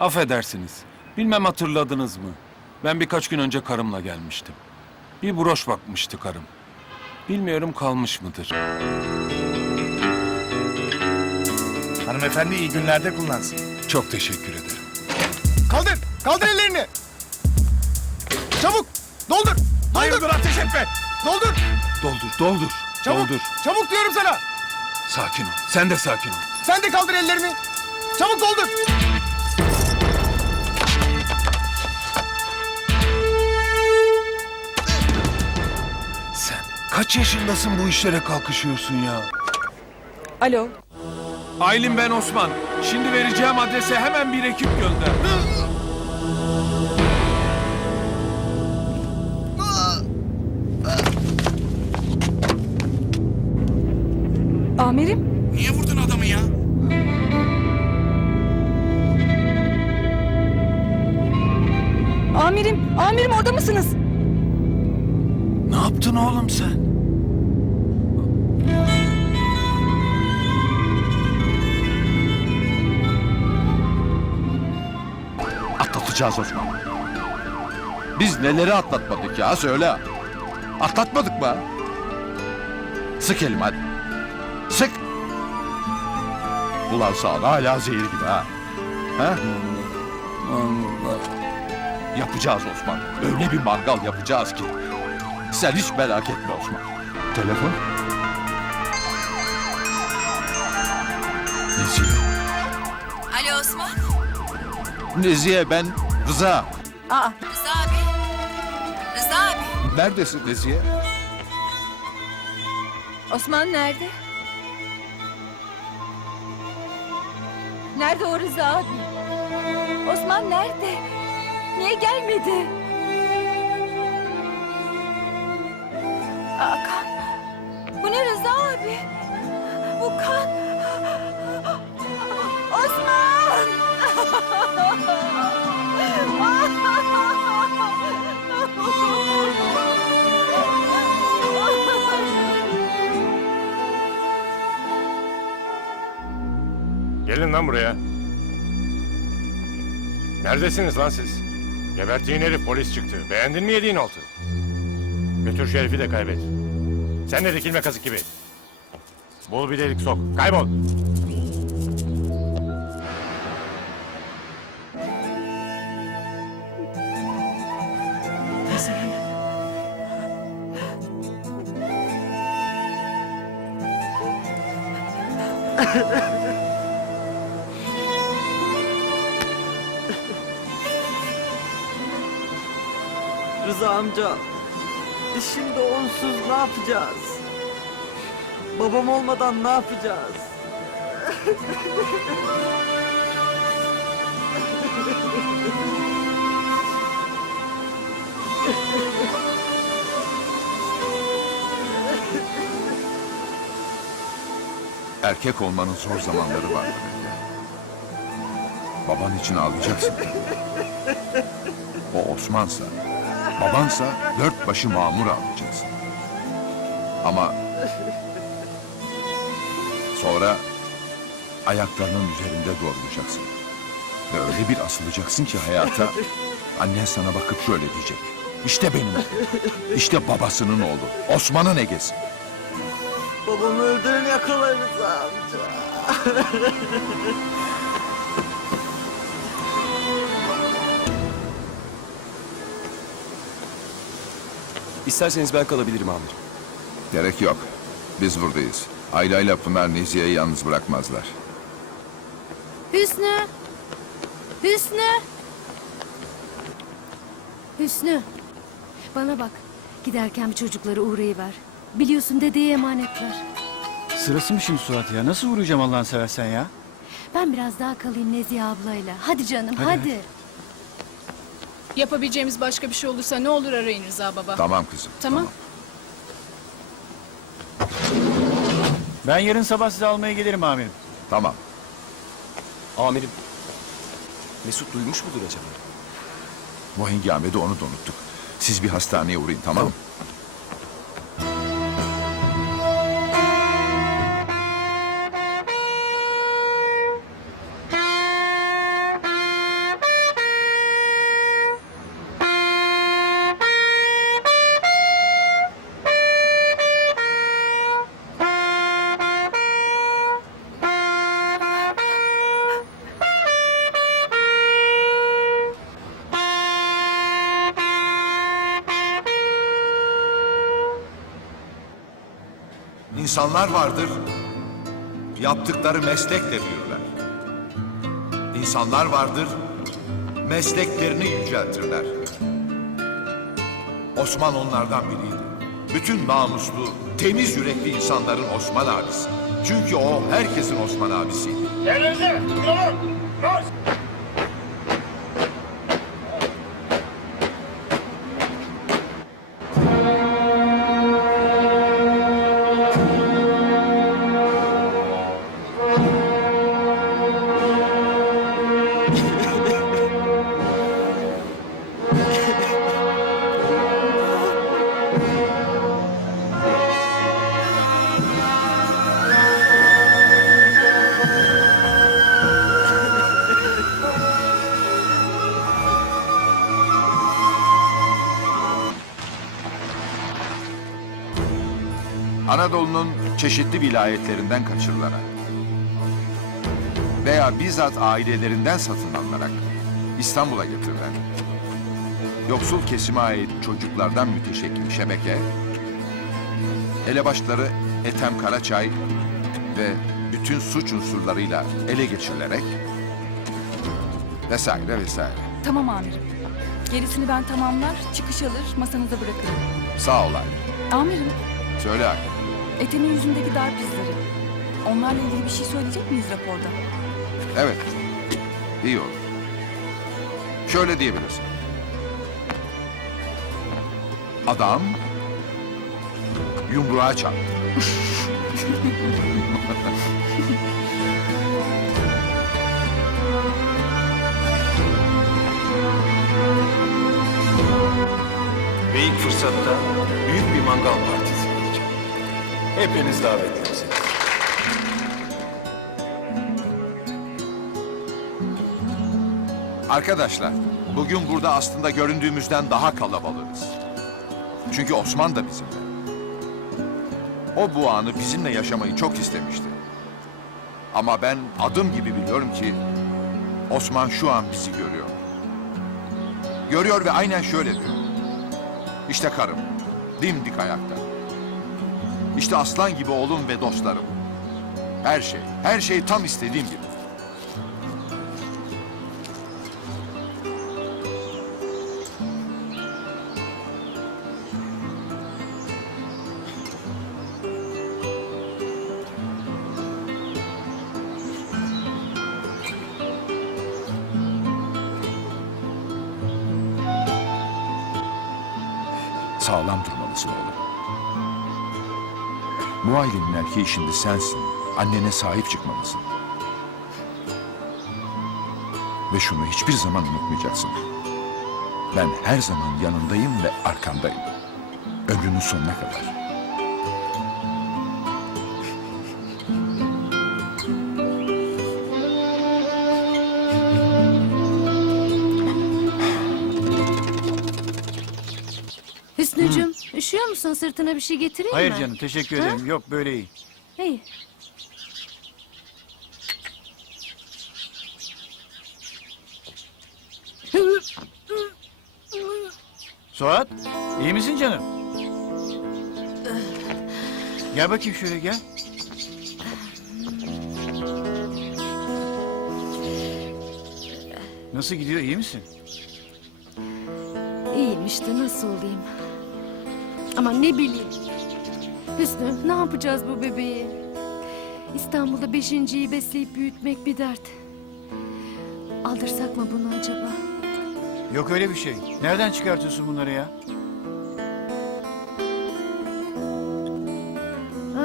Affedersiniz. Bilmem hatırladınız mı? Ben birkaç gün önce karımla gelmiştim. Bir broş bakmıştı karım. Bilmiyorum kalmış mıdır? Hanımefendi iyi günlerde kullansın. Çok teşekkür ederim. Kaldır! Kaldır ellerini! Çabuk! Doldur! Doldur! Hayırdır ateş etme. Doldur! Doldur, doldur. Çabuk! Doldur. Çabuk diyorum sana! Sakin ol. Sen de sakin ol. Sen de kaldır ellerini! Çabuk doldur! Kaç yaşındasın bu işlere kalkışıyorsun ya? Alo. Aylin ben Osman. Şimdi vereceğim adrese hemen bir ekip gönder. Amirim. Niye vurdun adamı ya? Amirim. Amirim orada mısınız? Ne yaptın oğlum sen? Atlatacağız Osman. Biz neleri atlatmadık ya söyle. Atlatmadık mı? Sık elimi hadi. Sık. Ulan sağda hala zehir gibi ha. Ha? Allah. Yapacağız Osman. Öyle bir mangal yapacağız ki. Sen hiç merak etme Osman. Telefon? Nezihe. Alo Osman. Nezihe ben Rıza. Aa. Rıza abi. Rıza abi. Neredesin Nezihe? Osman nerede? Nerede o Rıza abi? Osman nerede? Niye gelmedi? Aa, kan. Bu ne Rıza abi? Bu kan. Osman! Gelin lan buraya. Neredesiniz lan siz? Gebertiğin herif polis çıktı. Beğendin mi yediğin altı? Götür şu herifi de kaybet. Sen de dikilme kazık gibi. Bul bir delik sok. Kaybol. Rıza amca, şimdi onsuz ne yapacağız? Babam olmadan ne yapacağız? Erkek olmanın zor zamanları var. Baban için ağlayacaksın. O Osman'sa, babansa dört başı mamur ağlayacaksın. Ama sonra ayaklarının üzerinde doğrulacaksın. Ve öyle bir asılacaksın ki hayata annen sana bakıp şöyle diyecek. İşte benim oğlum. İşte babasının oğlu. Osman'ın egesi. Babamı öldürün yakalar Rıza amca. İsterseniz ben kalabilirim amirim. Gerek yok. Biz buradayız. Ayla ile Pınar Nezihe'yi yalnız bırakmazlar. Hüsnü. Hüsnü. Hüsnü. Bana bak. Giderken bir çocukları uğrayıver. Biliyorsun dedeye emanetler. Sırası mı şimdi Suat ya? Nasıl uğrayacağım Allah'ını seversen ya? Ben biraz daha kalayım Nezihe ablayla. Hadi canım Hadi, hadi. hadi. Yapabileceğimiz başka bir şey olursa ne olur arayın Rıza baba. Tamam kızım. Tamam. Ben yarın sabah sizi almaya gelirim amirim. Tamam. Amirim. Mesut duymuş mudur acaba? Bu hengamede onu da unuttuk. Siz bir hastaneye uğrayın tamam mı? İnsanlar vardır, yaptıkları meslekle büyürler. İnsanlar vardır, mesleklerini yüceltirler. Osman onlardan biriydi. Bütün namuslu, temiz yürekli insanların Osman abisi. Çünkü o herkesin Osman abisiydi. Anadolu'nun çeşitli vilayetlerinden kaçırılarak veya bizzat ailelerinden satın alınarak İstanbul'a getirilen yoksul kesime ait çocuklardan müteşekkil şebeke, elebaşları Ethem Karaçay ve bütün suç unsurlarıyla ele geçirilerek vesaire vesaire. Tamam amirim. Gerisini ben tamamlar, çıkış alır, masanıza bırakırım. Sağ ol Aylin. Amirim, Söyle Aylin. Ethem'in yüzündeki darp izleri. Onlarla ilgili bir şey söyleyecek miyiz raporda? Evet. İyi olur. Şöyle diyebilirsin. Adam yumruğa çarptı. İlk fırsatta büyük bir mangal partisi. Hepiniz davetlisiniz. Arkadaşlar, bugün burada aslında göründüğümüzden daha kalabalığız. Çünkü Osman da bizimle. O bu anı bizimle yaşamayı çok istemişti. Ama ben adım gibi biliyorum ki Osman şu an bizi görüyor. Görüyor ve aynen şöyle diyor. İşte karım, dimdik ayakta. İşte aslan gibi oğlum ve dostlarım. Her şey, her şey tam istediğim gibi. Sağlam durmalısın oğlum. Bu erkeği şimdi sensin. Annene sahip çıkmalısın. Ve şunu hiçbir zaman unutmayacaksın. Ben her zaman yanındayım ve arkandayım. Ömrünün sonuna kadar. Üşüyor musun? Sırtına bir şey getireyim Hayır mi? canım teşekkür Ha? ederim. Yok böyle iyi. İyi. Suat iyi misin canım? Gel bakayım şöyle gel. Nasıl gidiyor iyi misin? İyiyim işte nasıl olayım? Ama ne bileyim. Hüsnü ne yapacağız bu bebeği? İstanbul'da beşinciyi besleyip büyütmek bir dert. Aldırsak mı bunu acaba? Yok öyle bir şey. Nereden çıkartıyorsun bunları ya?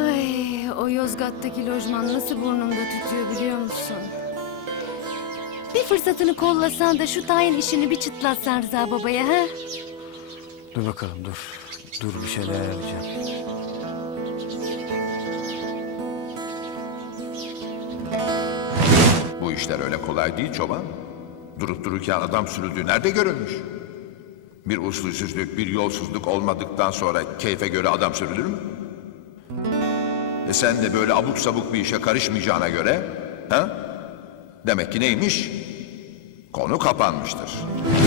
Ay o Yozgat'taki lojman nasıl burnumda tutuyor biliyor musun? Bir fırsatını kollasan da şu tayin işini bir çıtlatsan Rıza babaya ha? Dur bakalım dur. Dur bir şeyler yapacağım. Bu işler öyle kolay değil çoban. Durup dururken adam sürüldüğü nerede görülmüş? Bir usulsüzlük, bir yolsuzluk olmadıktan sonra keyfe göre adam sürülür mü? E sen de böyle abuk sabuk bir işe karışmayacağına göre, ha? Demek ki neymiş? Konu kapanmıştır.